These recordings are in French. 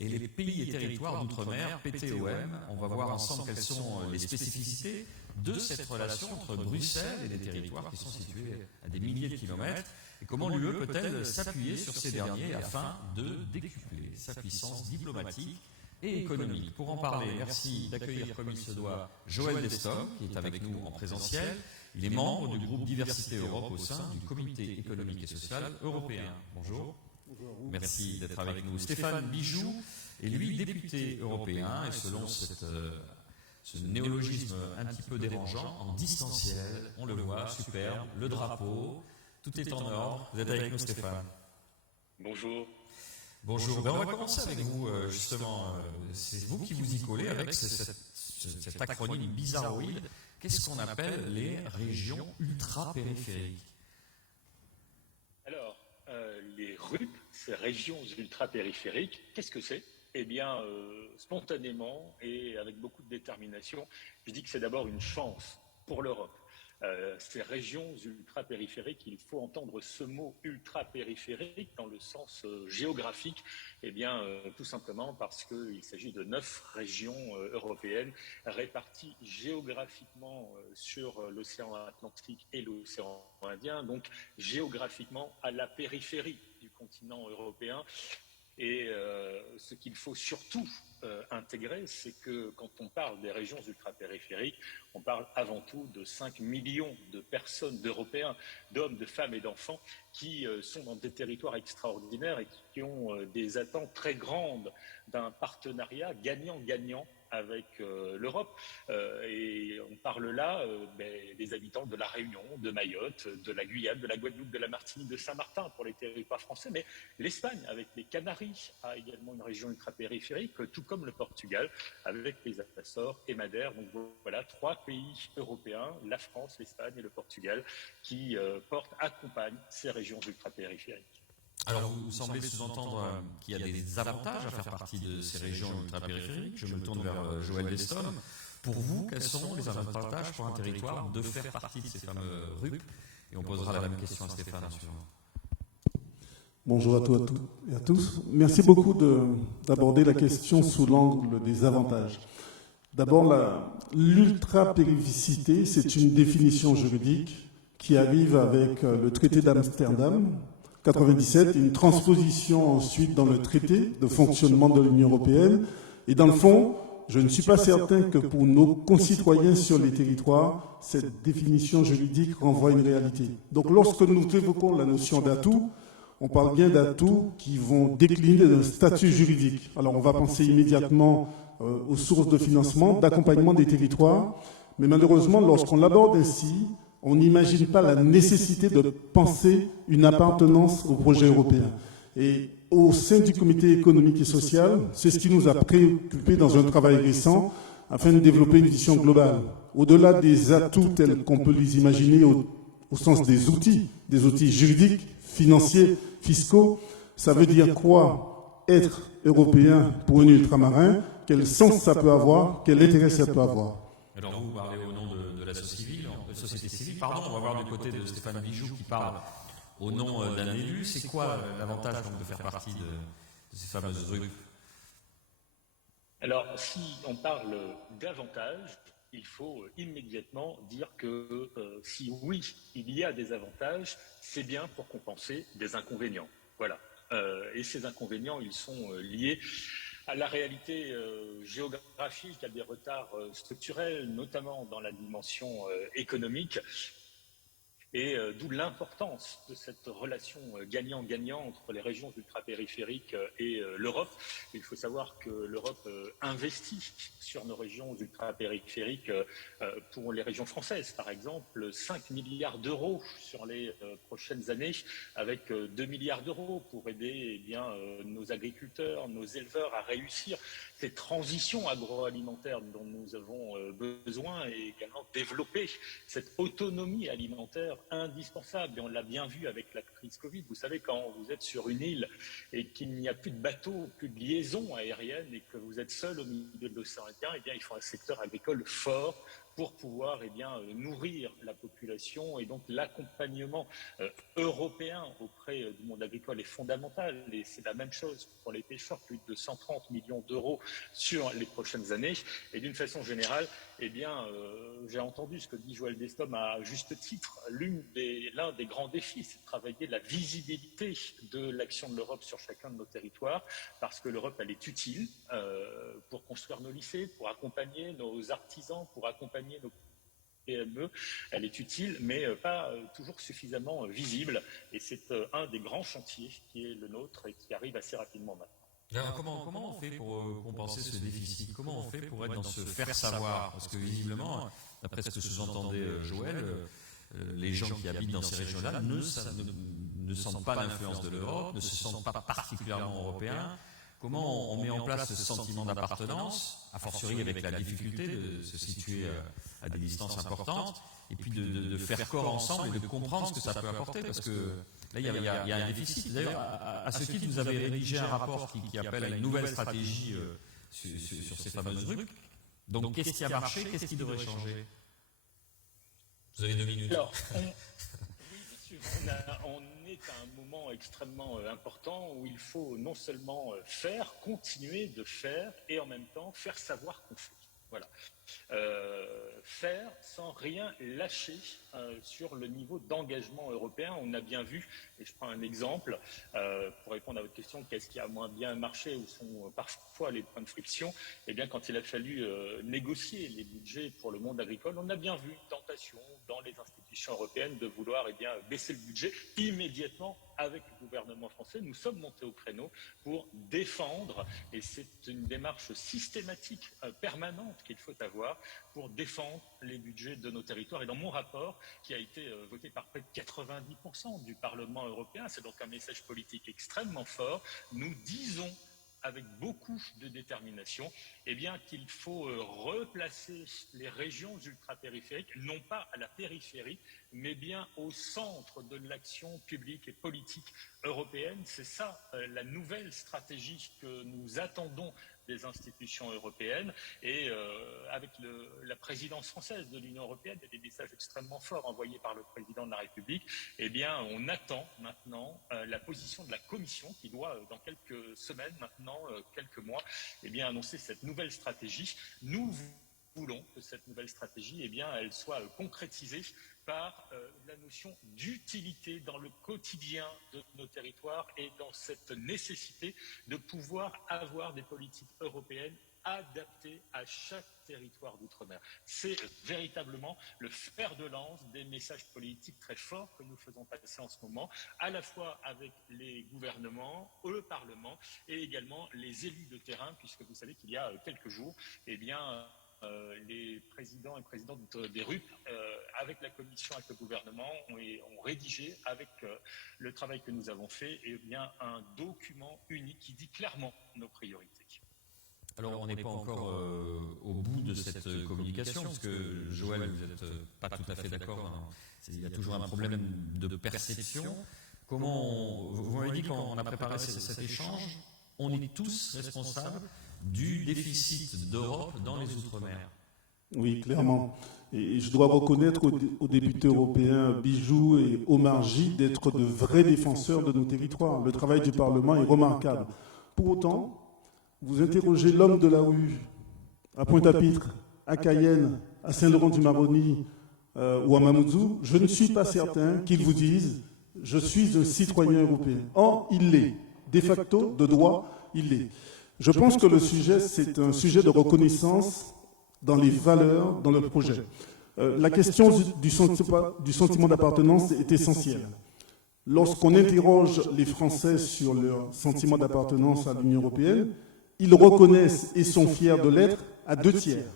et les pays et territoires d'outre-mer, PTOM. On va voir ensemble quelles sont les spécificités de cette relation entre Bruxelles et des territoires qui sont situés à des milliers de kilomètres, et comment l'UE peut-elle s'appuyer sur ces derniers afin de décupler sa puissance diplomatique et économique. Pour en parler, merci d'accueillir comme il se doit Joël Destom, qui est avec nous en présentiel. Il est membre du groupe Diversité Europe au sein du Comité économique et social européen. Bonjour. Merci d'être avec nous. Stéphane Bijoux est lui député européen et selon ce néologisme un petit peu dérangeant, en distanciel, on le voit, superbe, le drapeau, tout est en ordre. Vous êtes avec nous, Stéphane. Bonjour. Bonjour. Ben on va commencer avec vous, justement. C'est vous qui vous y collez avec cet acronyme bizarroïde. Qu'est-ce qu'on appelle les régions ultra-périphériques? Alors, les RUP, ces régions ultra-périphériques, qu'est-ce que c'est? Eh bien, spontanément et avec beaucoup de détermination, je dis que c'est d'abord une chance pour l'Europe. Ces régions ultra-périphériques, il faut entendre ce mot ultra-périphérique dans le sens géographique, eh bien, tout simplement parce qu'il s'agit de 9 régions européennes réparties géographiquement sur l'océan Atlantique et l'océan Indien, donc géographiquement à la périphérie du continent européen. Et ce qu'il faut surtout intégrer, c'est que quand on parle des régions ultra-périphériques, on parle avant tout de 5 millions de personnes, d'Européens, d'hommes, de femmes et d'enfants qui sont dans des territoires extraordinaires et qui ont des attentes très grandes d'un partenariat gagnant-gagnant avec l'Europe. Et on parle là des habitants de la Réunion, de Mayotte, de la Guyane, de la Guadeloupe, de la Martinique, de Saint-Martin pour les territoires français. Mais l'Espagne, avec les Canaries, a également une région ultra-périphérique, tout comme le Portugal, avec les Açores et Madère. Donc voilà, 3 pays européens, la France, l'Espagne et le Portugal, qui accompagnent ces régions ultra-périphériques. Alors, vous semblez sous-entendre qu'il y a des avantages à faire partie de ces régions ultra-périphériques. Je me tourne vers Joël Destom. Pour vous, quels sont les avantages pour un territoire de faire partie de ces fameux RUP? Et on posera la même question à Stéphane ensuite. Bonjour à toutes et à tous. Merci beaucoup d'aborder la question sous l'angle des avantages. D'abord, l'ultra-périphéricité, c'est une définition juridique qui arrive avec le traité d'Amsterdam, 97, une transposition ensuite dans le traité de fonctionnement de l'Union européenne. Et dans le fond, je ne suis pas certain que pour nos concitoyens sur les territoires, cette définition juridique renvoie à une réalité. Donc lorsque nous évoquons la notion d'atout, on parle bien d'atouts qui vont décliner d'un statut juridique. Alors on va penser immédiatement aux sources de financement, d'accompagnement des territoires, mais malheureusement, lorsqu'on l'aborde ainsi, on n'imagine pas la nécessité de penser une appartenance au projet européen. Et au sein du comité économique et social, c'est ce qui nous a préoccupés dans un travail récent afin de développer une vision globale. Au-delà des atouts tels qu'on peut les imaginer au sens des outils juridiques, financiers, fiscaux, ça veut dire quoi être européen pour un ultramarin? Quel sens ça peut avoir? Quel intérêt ça peut avoir? Alors vous parlez au nom de la société civile. Pardon, on va voir du côté de Stéphane Bijoux qui parle au nom d'un élu. C'est quoi l'avantage donc de faire partie de ces fameuses RUP? Alors, si on parle d'avantages, il faut immédiatement dire que si oui, il y a des avantages, c'est bien pour compenser des inconvénients. Voilà. Et ces inconvénients, ils sont liés à la réalité géographique, à des retards structurels, notamment dans la dimension économique. Et d'où l'importance de cette relation gagnant-gagnant entre les régions ultra-périphériques et l'Europe. Il faut savoir que l'Europe investit sur nos régions ultra-périphériques pour les régions françaises, par exemple, 5 milliards d'euros sur les prochaines années, avec 2 milliards d'euros pour aider nos agriculteurs, nos éleveurs à réussir ces transitions agroalimentaires dont nous avons besoin et également développer cette autonomie alimentaire indispensable. Et on l'a bien vu avec la crise Covid. Vous savez, quand vous êtes sur une île et qu'il n'y a plus de bateaux, plus de liaisons aériennes et que vous êtes seul au milieu de l'océan Indien, eh bien, il faut un secteur agricole fort pour pouvoir nourrir la population, et donc l'accompagnement européen auprès du monde agricole est fondamental, et c'est la même chose pour les pêcheurs, plus de 130 millions d'euros sur les prochaines années. Et d'une façon générale, j'ai entendu ce que dit Joël Destom à juste titre. L'un des grands défis, c'est de travailler la visibilité de l'action de l'Europe sur chacun de nos territoires, parce que l'Europe, elle est utile pour construire nos lycées, pour accompagner nos artisans, pour accompagner nos PME. Elle est utile, mais pas toujours suffisamment visible. Et c'est un des grands chantiers qui est le nôtre et qui arrive assez rapidement maintenant. Alors, comment on fait pour compenser ce déficit? Comment on fait pour être dans ce faire savoir? Parce que visiblement, d'après ce que sous-entendait Joël, les gens qui habitent dans ces régions-là ne sentent pas l'influence de l'Europe, ne se sentent pas particulièrement européens. Comment on met en place ce sentiment d'appartenance, a fortiori avec la difficulté de se situer à des distances importantes, et puis de faire corps ensemble et de comprendre ce que ça peut apporter? Parce que là, il y a un déficit. D'ailleurs, à ce titre, vous avez rédigé un rapport qui appelle à une nouvelle stratégie sur ces fameuses RUP. Donc, qu'est-ce qui a marché? Qu'est-ce qui devrait changer? Vous avez 2 minutes. Alors, oui, bien sûr. On est à un moment extrêmement important où il faut non seulement continuer de faire, et en même temps faire savoir qu'on fait. Voilà. Faire sans rien lâcher sur le niveau d'engagement européen. On a bien vu, et je prends un exemple pour répondre à votre question, qu'est-ce qui a moins bien marché, où sont parfois les points de friction? Eh bien, quand il a fallu négocier les budgets pour le monde agricole, on a bien vu une tentation dans les institutions européennes de vouloir baisser le budget immédiatement. Avec le gouvernement français, nous sommes montés au créneau pour défendre, et c'est une démarche systématique, permanente qu'il faut avoir pour défendre les budgets de nos territoires. Et dans mon rapport, qui a été voté par près de 90% du Parlement européen, c'est donc un message politique extrêmement fort, nous disons avec beaucoup de détermination, qu'il faut replacer les régions ultra-périphériques, non pas à la périphérie, mais bien au centre de l'action publique et politique européenne. C'est ça la nouvelle stratégie que nous attendons des institutions européennes, et avec la présidence française de l'Union européenne et des messages extrêmement forts envoyés par le président de la République, on attend maintenant la position de la Commission qui doit, dans quelques semaines maintenant, quelques mois, annoncer cette nouvelle stratégie. Nous voulons que cette nouvelle stratégie, elle soit concrétisée par la notion d'utilité dans le quotidien de nos territoires, et dans cette nécessité de pouvoir avoir des politiques européennes adaptées à chaque territoire d'outre-mer. C'est véritablement le fer de lance des messages politiques très forts que nous faisons passer en ce moment, à la fois avec les gouvernements, le Parlement, et également les élus de terrain, puisque vous savez qu'il y a quelques jours, les présidents et présidentes des RUP, avec la Commission, avec le gouvernement, ont rédigé, avec le travail que nous avons fait, un document unique qui dit clairement nos priorités. Alors, on n'est pas encore au bout de cette communication, parce que Joël, vous n'êtes pas tout à fait d'accord. Hein. Il y a toujours un problème de perception. Vous m'avez dit, quand on a préparé cet échange, on est tous responsables du déficit d'Europe dans les Outre-mer. Oui, clairement. Et je dois reconnaître aux députés européens Bijoux et Omarjee d'être de vrais défenseurs de nos territoires. Le travail du Parlement est remarquable. Pour autant, vous interrogez l'homme de la rue à Pointe-à-Pitre, à Cayenne, à Saint-Laurent-du-Maroni ou à Mamoudzou, je ne suis pas certain qu'ils vous disent « je suis un citoyen européen ». Or, il l'est. De facto, de droit, il l'est. Je pense que le sujet, c'est un sujet de reconnaissance dans les valeurs, dans le projet. La question du sentiment d'appartenance est essentielle. Lorsqu'on interroge les Français sur leur sentiment d'appartenance à l'Union européenne, ils reconnaissent et sont fiers de l'être à 2 tiers.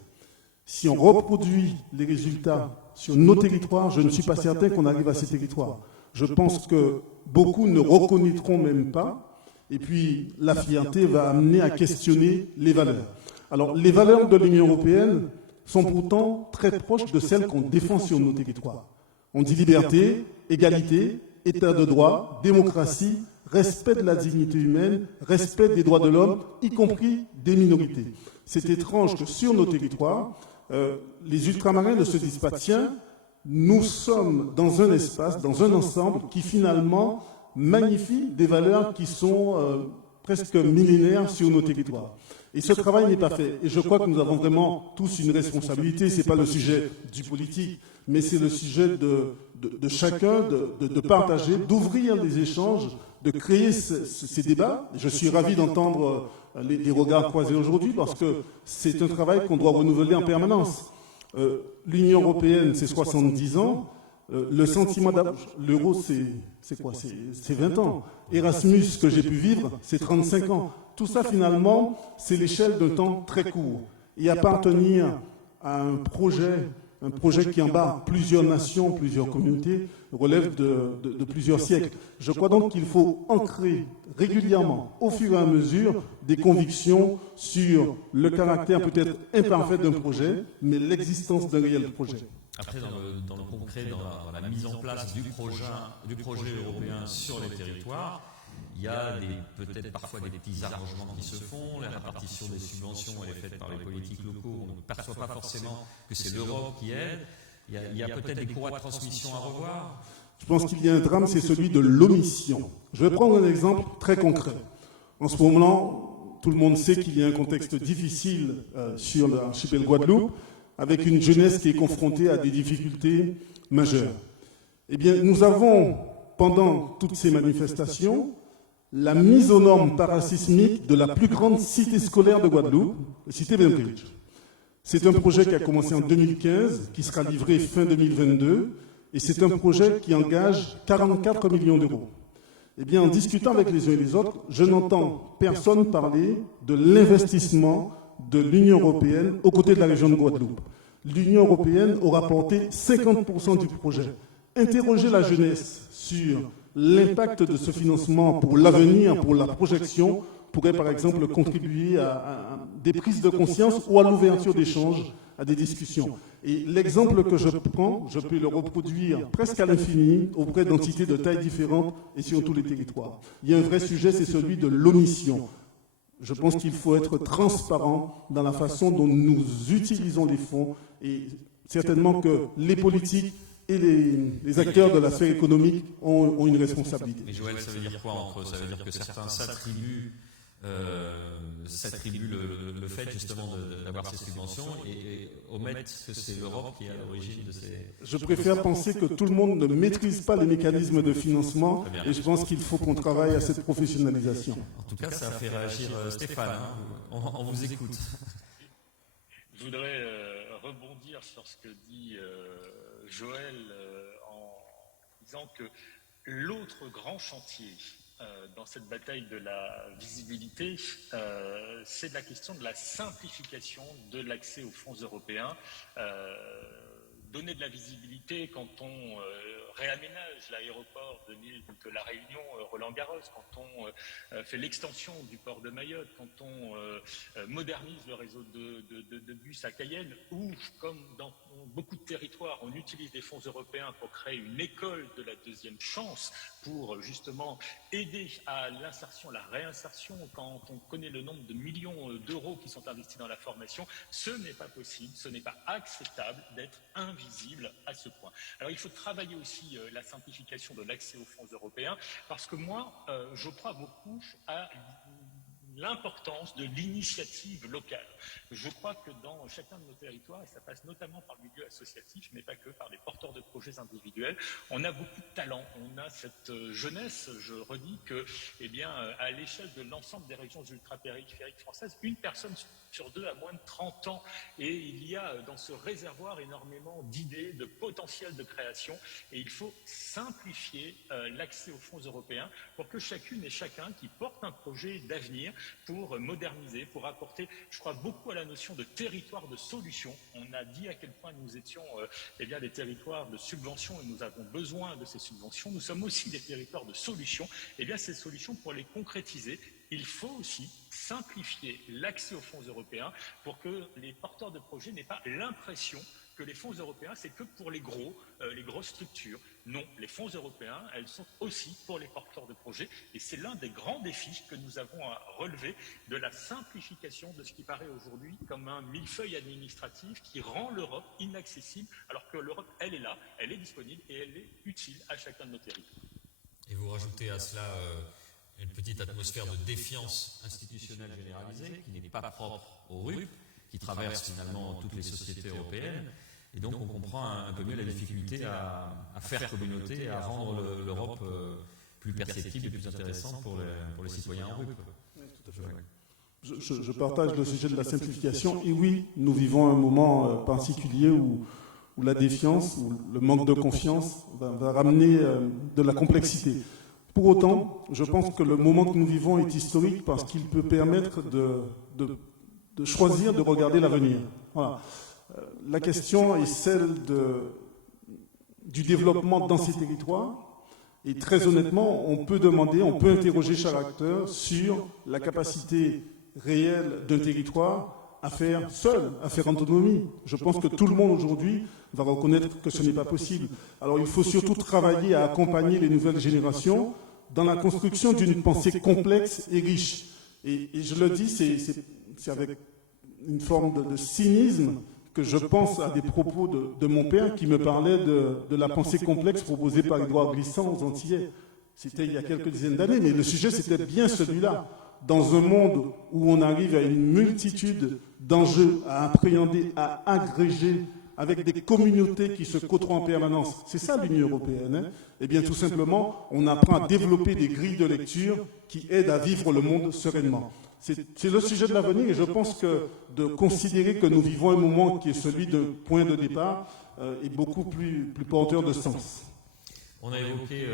Si on reproduit les résultats sur nos territoires, je ne suis pas certain qu'on arrive à ces territoires. Je pense que beaucoup ne reconnaîtront même pas. Et puis, la fierté va amener à questionner les valeurs. Alors, les valeurs de l'Union européenne sont pourtant très proches de celles qu'on défend sur nos territoires. On dit liberté, égalité, état de droit, démocratie, respect de la dignité humaine, respect des droits de l'homme, y compris des minorités. C'est étrange que sur nos territoires, les ultramarins ne se disent pas, tiens, nous sommes dans un espace, dans un ensemble qui finalement magnifie des valeurs qui sont presque millénaires sur nos territoires. Et ce travail n'est pas fait. Et je crois que nous avons vraiment tous une responsabilité. Ce n'est pas le sujet du politique, mais c'est le sujet de chacun, de partager, d'ouvrir les échanges, de créer ces débats. Je suis ravi d'entendre les regards croisés aujourd'hui parce que c'est un travail qu'on doit renouveler en permanence. L'Union européenne, c'est 70 ans. Le sentiment l'euro, c'est quoi? C'est 20 ans. Erasmus, que j'ai pu vivre, c'est 35 ans. Tout ça, finalement, c'est l'échelle d'un temps très court. Et appartenir à un projet qui embarque plusieurs nations, plusieurs communautés, relève de plusieurs siècles. Je crois donc qu'il faut ancrer régulièrement, au fur et à mesure, des convictions sur le caractère peut-être imparfait d'un projet, mais l'existence d'un réel projet. Après, dans le concret, dans la mise en place du projet européen sur les territoires, il y a peut-être parfois des petits arrangements qui se font. La répartition des subventions, elle est faite par les politiques locaux. On ne perçoit pas forcément que c'est l'Europe qui aide. Il y a peut-être des courroies de transmission à revoir. Je pense qu'il y a un drame, c'est celui de l'omission. Je vais prendre un exemple très concret. En ce moment, tout le monde sait qu'il y a un contexte difficile sur l'archipel Guadeloupe, avec une jeunesse qui est confrontée à des difficultés majeures. Eh bien, nous avons, pendant toutes ces manifestations, la mise aux normes parasismiques de la plus grande cité scolaire de Guadeloupe, la cité Bentridge. C'est un projet qui a commencé en 2015, qui sera livré fin 2022, et c'est un projet qui engage 44 millions d'euros. Eh bien, en discutant avec les uns et les autres, je n'entends personne parler de l'investissement de l'Union européenne aux côtés de la région de Guadeloupe. L'Union européenne aura porté 50% du projet. Interroger la jeunesse sur l'impact de ce financement pour l'avenir, pour la projection, pourrait par exemple contribuer à des prises de conscience ou à l'ouverture d'échanges, à des discussions. Et l'exemple que je prends, je peux le reproduire presque à l'infini auprès d'entités de tailles différentes et sur tous les territoires. Il y a un vrai sujet, c'est celui de l'omission. Je pense qu'il faut être transparent dans la façon dont nous utilisons les fonds et certainement que les politiques et les acteurs de la sphère économique ont une responsabilité. Mais Joël, ça veut dire quoi entre eux? Ça veut dire que certains s'attribuent le fait justement d'avoir ces subventions et omettent que c'est l'Europe qui est à l'origine de ces... Je préfère penser que tout le monde ne maîtrise pas les mécanismes de financement et je pense qu'il faut qu'on travaille à cette professionnalisation. En tout cas, ça a fait réagir Stéphane. Hein. On vous écoute. Je voudrais rebondir sur ce que dit Joël en disant que l'autre grand chantier dans cette bataille de la visibilité, c'est la question de la simplification de l'accès aux fonds européens. Donner de la visibilité quand on réaménage l'aéroport de La Réunion, Roland-Garros, quand on fait l'extension du port de Mayotte, quand on modernise le réseau de bus à Cayenne, ou comme dans beaucoup de territoires, on utilise des fonds européens pour créer une école de la deuxième chance, pour justement aider à l'insertion, la réinsertion, quand on connaît le nombre de millions d'euros qui sont investis dans la formation, ce n'est pas possible, ce n'est pas acceptable d'être invisible à ce point. Alors il faut travailler aussi la simplification de l'accès aux fonds européens, parce que moi, je crois beaucoup à l'importance de l'initiative locale. Je crois que dans chacun de nos territoires, et ça passe notamment par le milieu associatif, mais pas que, par les porteurs de projets individuels, on a beaucoup de talent, on a cette jeunesse. Je redis que, eh bien, à l'échelle de l'ensemble des régions ultrapériphériques françaises, une personne sur deux a moins de 30 ans, et il y a dans ce réservoir énormément d'idées, de potentiel de création, et il faut simplifier l'accès aux fonds européens pour que chacune et chacun qui porte un projet d'avenir pour moderniser, pour apporter, je crois beaucoup à la notion de territoire de solution. On a dit à quel point nous étions eh bien, des territoires de subvention et nous avons besoin de ces subventions. Nous sommes aussi des territoires de solutions. Eh bien, ces solutions, pour les concrétiser, il faut aussi simplifier l'accès aux fonds européens pour que les porteurs de projets n'aient pas l'impression que les fonds européens, c'est que pour les grosses structures. Non, les fonds européens, elles sont aussi pour les porteurs de projets. Et c'est l'un des grands défis que nous avons à relever, de la simplification de ce qui paraît aujourd'hui comme un millefeuille administratif qui rend l'Europe inaccessible, alors que l'Europe, elle est là, elle est disponible et elle est utile à chacun de nos territoires. Et vous rajoutez à cela une petite atmosphère de défiance institutionnelle généralisée qui n'est pas propre au RUP, qui traverse finalement toutes les sociétés européennes. Et donc on comprend un peu mieux la difficulté à faire communauté et à rendre l'Europe plus perceptible et plus intéressante pour les citoyens en RUP. Je partage le sujet de la simplification. Et oui, nous vivons un moment particulier où la défiance, où le manque de confiance va ramener de la complexité. Pour autant, je pense que le moment que nous vivons est historique parce qu'il peut permettre de choisir de regarder l'avenir. Voilà. La question est celle du développement dans ces territoires. Et très honnêtement, on peut interroger chaque acteur sur la capacité réelle d'un territoire à faire seul, à faire autonomie. Je pense que tout le monde aujourd'hui va reconnaître que ce n'est pas possible. Alors il faut surtout travailler à accompagner les nouvelles générations dans la construction d'une pensée complexe et riche. Et je le dis, c'est avec une forme de cynisme que je pense à des propos de mon père qui me parlait de la pensée complexe proposée par Édouard Glissant aux Antillais. C'était il y a quelques dizaines d'années, mais le sujet c'était bien celui-là. Dans un monde où on arrive à une multitude d'enjeux à appréhender, à agréger, avec des communautés qui se côtoient en permanence, c'est ça l'Union européenne, hein? Eh bien tout simplement, on apprend à développer des grilles de lecture qui aident à vivre le monde sereinement. C'est le sujet de l'avenir et je pense que de considérer que nous vivons un moment qui est celui d'un point de départ est beaucoup plus porteur de sens. On a évoqué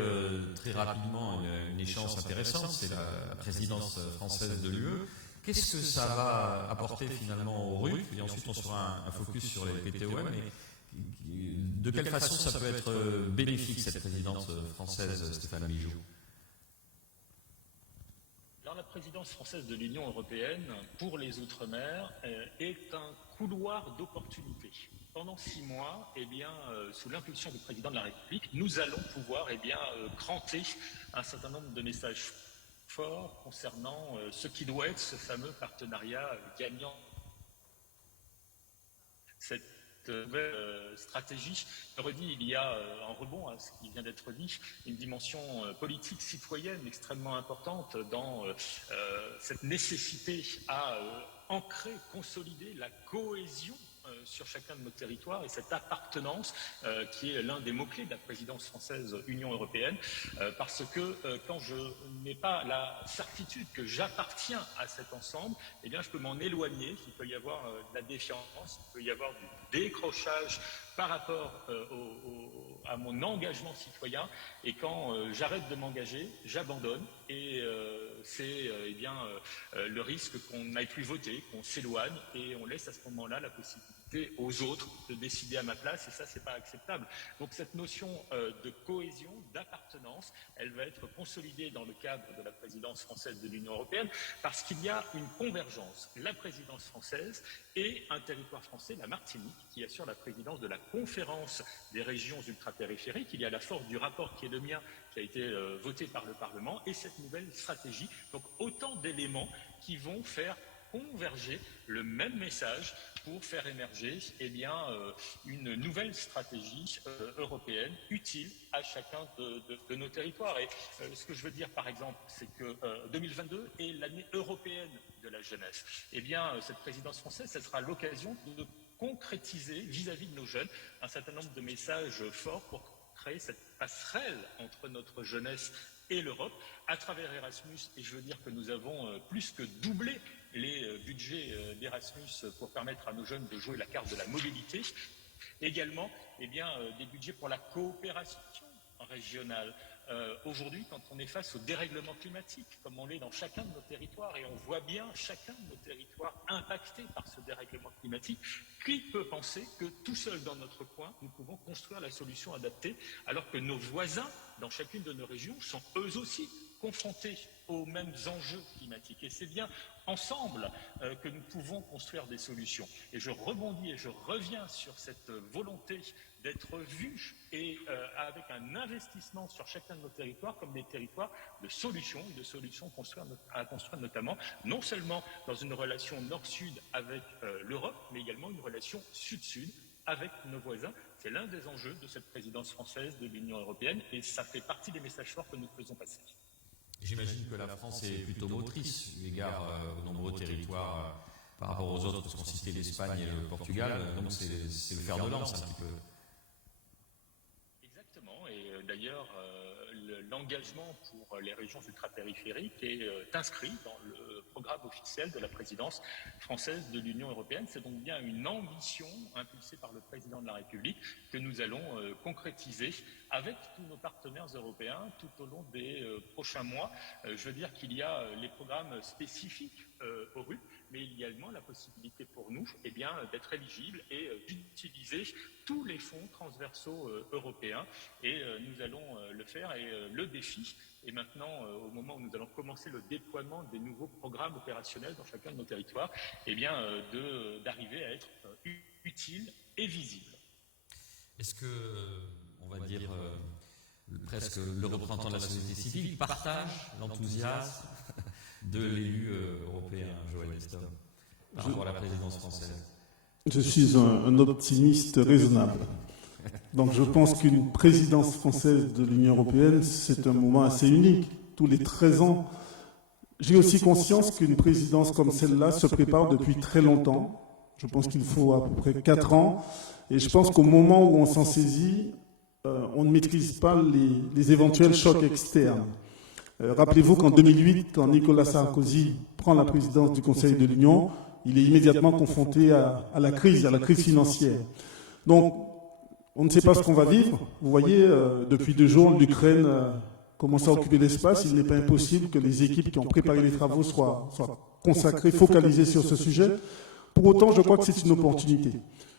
très rapidement une échéance intéressante, c'est la présidence française de l'UE. Qu'est-ce que ça va apporter finalement au RUP? Et ensuite on sera un focus sur les PTOM. De quelle façon ça peut être bénéfique cette présidence française, Stéphane Mijoux? La présidence française de l'Union européenne pour les Outre-mer est un couloir d'opportunités. Pendant 6 mois, sous l'impulsion du président de la République, nous allons pouvoir cranter un certain nombre de messages forts concernant ce qui doit être ce fameux partenariat gagnant. Cette nouvelle stratégie, je redis, il y a en rebond à ce qui vient d'être dit, une dimension politique citoyenne extrêmement importante dans cette nécessité à ancrer, consolider la cohésion sur chacun de nos territoires et cette appartenance qui est l'un des mots-clés de la présidence française Union européenne parce que quand je n'ai pas la certitude que j'appartiens à cet ensemble, je peux m'en éloigner, il peut y avoir de la défiance, il peut y avoir du décrochage par rapport à mon engagement citoyen et quand j'arrête de m'engager, j'abandonne et c'est le risque qu'on n'aille plus voter, qu'on s'éloigne et on laisse à ce moment-là la possibilité aux autres de décider à ma place et ça c'est pas acceptable. Donc cette notion de cohésion, d'appartenance, elle va être consolidée dans le cadre de la présidence française de l'Union européenne parce qu'il y a une convergence. La présidence française et un territoire français, la Martinique, qui assure la présidence de la conférence des régions ultrapériphériques. Il y a la force du rapport qui est le mien, qui a été voté par le Parlement et cette nouvelle stratégie. Donc autant d'éléments qui vont faire converger le même message pour faire émerger une nouvelle stratégie européenne utile à chacun de nos territoires. Et ce que je veux dire par exemple, c'est que 2022 est l'année européenne de la jeunesse. Cette présidence française, ce sera l'occasion de concrétiser vis-à-vis de nos jeunes un certain nombre de messages forts pour créer cette passerelle entre notre jeunesse et l'Europe à travers Erasmus. Et je veux dire que nous avons plus que doublé les budgets d'Erasmus pour permettre à nos jeunes de jouer la carte de la mobilité. Également, des budgets pour la coopération régionale. Aujourd'hui, quand on est face au dérèglement climatique, comme on l'est dans chacun de nos territoires, et on voit bien chacun de nos territoires impactés par ce dérèglement climatique, qui peut penser que tout seul dans notre coin, nous pouvons construire la solution adaptée, alors que nos voisins, dans chacune de nos régions, sont eux aussi confrontés aux mêmes enjeux climatiques. Et c'est bien ensemble que nous pouvons construire des solutions. Et je rebondis et je reviens sur cette volonté d'être vus et avec un investissement sur chacun de nos territoires comme des territoires de solutions à construire notamment, non seulement dans une relation nord-sud avec l'Europe, mais également une relation sud-sud avec nos voisins. C'est l'un des enjeux de cette présidence française de l'Union européenne et ça fait partie des messages forts que nous faisons passer. J'imagine que la France est plutôt motrice, eu égard aux nombreux territoires par rapport aux autres, parce qu'on citait l'Espagne et le Portugal, donc c'est le fer de lance un petit peu. Exactement, et d'ailleurs l'engagement pour les régions ultrapériphériques est inscrit dans le programme officiel de la présidence française de l'Union européenne. C'est donc bien une ambition impulsée par le président de la République que nous allons concrétiser avec tous nos partenaires européens tout au long des prochains mois. Je veux dire qu'il y a les programmes spécifiques aux RUP, mais il y a également la possibilité pour nous d'être éligibles et d'utiliser tous les fonds transversaux européens. Et nous allons le faire. Et le défi est maintenant, au moment où nous allons commencer le déploiement des nouveaux programmes opérationnels dans chacun de nos territoires, d'arriver à être utile et visible. Est-ce que, on va dire, presque le représentant de la société civile partage l'enthousiasme de l'élu européen, Joël Lestom, par rapport à la présidence française? Je suis un optimiste raisonnable. Donc je pense qu'une présidence française de l'Union européenne, c'est un moment assez unique. Tous les 13 ans, j'ai aussi conscience qu'une présidence comme celle-là se prépare depuis très longtemps. Je pense qu'il faut à peu près 4 ans. Et je pense qu'au moment où on s'en saisit, on ne maîtrise pas les éventuels chocs externes. Rappelez-vous qu'en 2008, quand Nicolas Sarkozy prend la présidence du Conseil de l'Union, il est immédiatement confronté à la crise financière. Donc, on ne sait pas ce qu'on va vivre. Vous voyez, depuis 2 jours, l'Ukraine commence à occuper l'espace. Il n'est pas impossible que les équipes qui ont préparé les travaux soient consacrées, focalisées sur ce sujet. Pour autant, je crois que c'est une opportunité.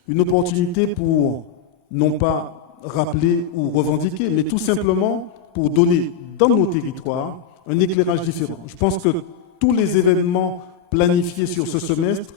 Une opportunité pour, non pas rappeler ou revendiquer, mais tout simplement pour donner dans nos territoires un éclairage différent. Je pense que tous les événements planifiés sur ce semestre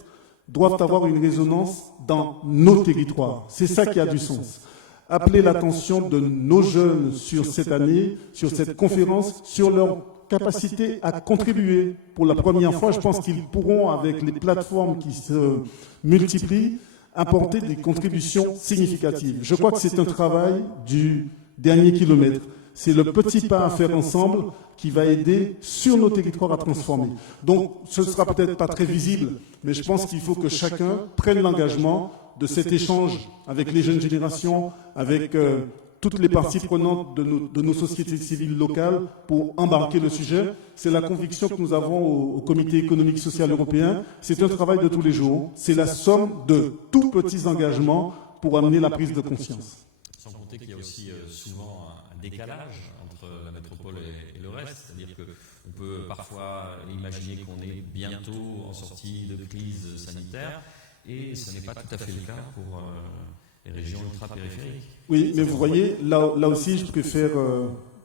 doivent avoir une résonance dans nos territoires. C'est ça qui a du sens. Appeler l'attention de nos jeunes sur cette année, sur cette conférence, sur leur capacité à contribuer. Pour la première fois, je pense qu'ils pourront, avec les plateformes qui se multiplient, apporter des contributions significatives. Je crois que c'est un travail du dernier kilomètre. C'est le petit pas à faire ensemble qui va aider sur nos territoires à transformer. Donc, ce ne sera peut-être pas très visible, mais je pense qu'il faut que chacun prenne l'engagement de cet échange avec les jeunes générations, avec toutes les parties prenantes de nos sociétés civiles locales pour embarquer le sujet. C'est la conviction que nous avons au Comité économique social européen. C'est un travail de tous les jours. C'est la somme de tout petits engagements pour amener la prise de conscience. Sans compter qu'il y a aussi souvent un décalage entre la métropole et le reste, c'est-à-dire qu'on peut parfois imaginer qu'on est bientôt en sortie de crise sanitaire, et ce n'est pas tout à fait le cas pour les régions ultra-périphériques. Oui, mais vous voyez, là aussi, je préfère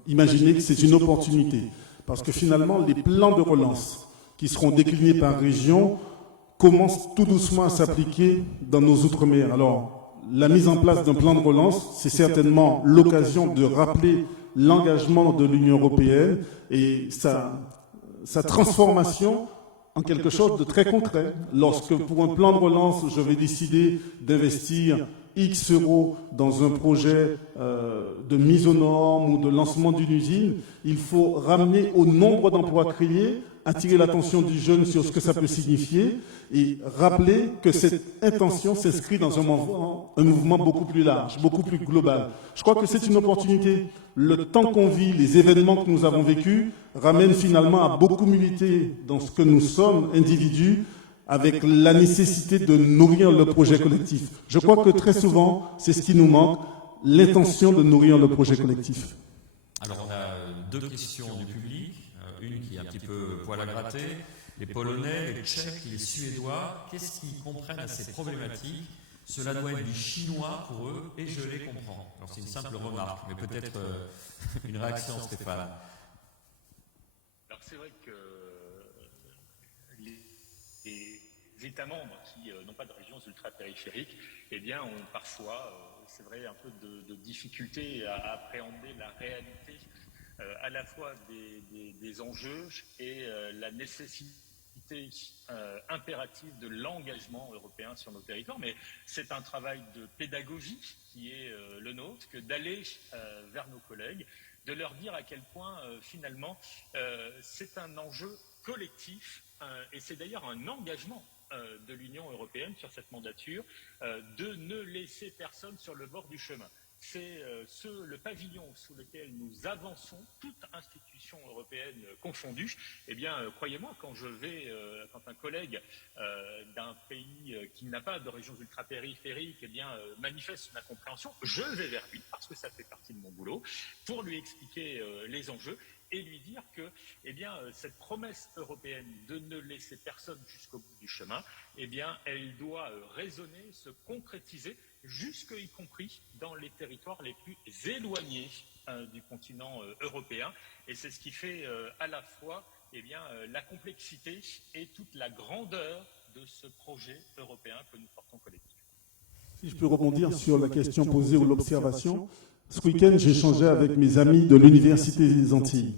imaginer que c'est une opportunité, parce que finalement, les plans de relance qui seront déclinés par région commencent tout doucement à s'appliquer dans nos outre-mer. Alors, la mise en place d'un plan de relance, c'est certainement l'occasion de rappeler l'engagement de l'Union européenne et sa transformation en quelque chose de très concret. Lorsque, pour un plan de relance, je vais décider d'investir X euros dans un projet de mise aux normes ou de lancement d'une usine, il faut ramener au nombre d'emplois créés, attirer l'attention du jeune sur ce que ça peut signifier et rappeler que cette intention s'inscrit dans un mouvement beaucoup plus large, beaucoup plus global. Je crois que c'est une opportunité. Le temps qu'on vit, les événements que nous avons vécus ramènent finalement à beaucoup militer dans ce que nous sommes, individus, avec la nécessité de nourrir le projet collectif. Je crois que très souvent, c'est ce qui nous manque, l'intention de nourrir le projet collectif. Alors on a 2 questions du public, une qui est un petit peu poil à gratter. Les Polonais, les Tchèques, les Suédois, qu'est-ce qu'ils comprennent à ces problématiques? Cela doit être du chinois pour eux, et je les comprends. Alors c'est une simple remarque, mais peut-être une réaction, Stéphane. c'est vrai que les États membres qui n'ont pas de régions ultra-périphériques, eh bien, ont parfois, c'est vrai, un peu de difficulté à appréhender la réalité à la fois des enjeux et la nécessité impérative de l'engagement européen sur nos territoires. Mais c'est un travail de pédagogie qui est le nôtre, que d'aller vers nos collègues, de leur dire à quel point finalement c'est un enjeu collectif et c'est d'ailleurs un engagement de l'Union européenne sur cette mandature de ne laisser personne sur le bord du chemin. C'est le pavillon sous lequel nous avançons, toute institution européenne confondue. Eh bien, croyez-moi, quand un collègue d'un pays qui n'a pas de régions ultra-périphériques, eh bien, manifeste une incompréhension, je vais vers lui, parce que ça fait partie de mon boulot, pour lui expliquer les enjeux et lui dire que, eh bien, cette promesse européenne de ne laisser personne jusqu'au bout du chemin, eh bien, elle doit résonner, se concrétiser, y compris dans les territoires les plus éloignés du continent européen. Et c'est ce qui fait à la fois eh bien, la complexité et toute la grandeur de ce projet européen que nous portons collectivement. Si je peux rebondir sur la question posée ou l'observation, ce week-end, j'ai échangé avec mes amis de l'Université des Antilles.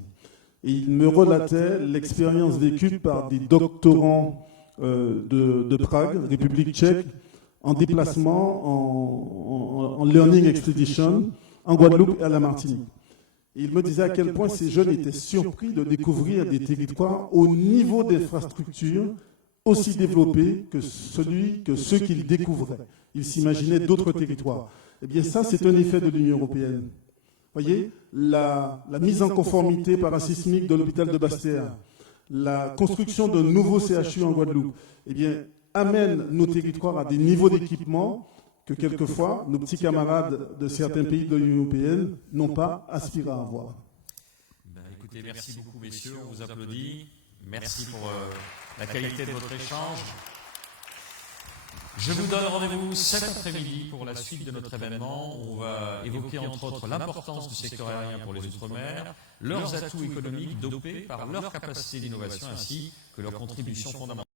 Et ils me relataient l'expérience vécue par des doctorants de Prague, République tchèque, en déplacement, en learning expedition, en Guadeloupe et à la Martinique. Et il me disait à quel point ces jeunes étaient surpris de découvrir des territoires au niveau d'infrastructures aussi développés que ceux qu'ils découvraient. Ils s'imaginaient d'autres territoires. Eh bien ça, c'est un effet de l'Union européenne. Vous voyez, la mise en conformité parasismique de l'hôpital de Basse-Terre, la construction d'un nouveau CHU en Guadeloupe, eh bien, amène nos territoires à des niveaux d'équipement que quelquefois nos petits camarades de certains pays de l'Union européenne n'ont pas aspiré à avoir. Ben, écoutez, merci beaucoup messieurs, on vous applaudit. Merci pour la qualité de votre échange. Je vous donne rendez-vous cet après-midi pour la suite de notre événement. On va évoquer entre autres l'importance du secteur aérien pour les Outre-mer, leurs atouts économiques dopés par leur capacité d'innovation ainsi que leur contribution fondamentale.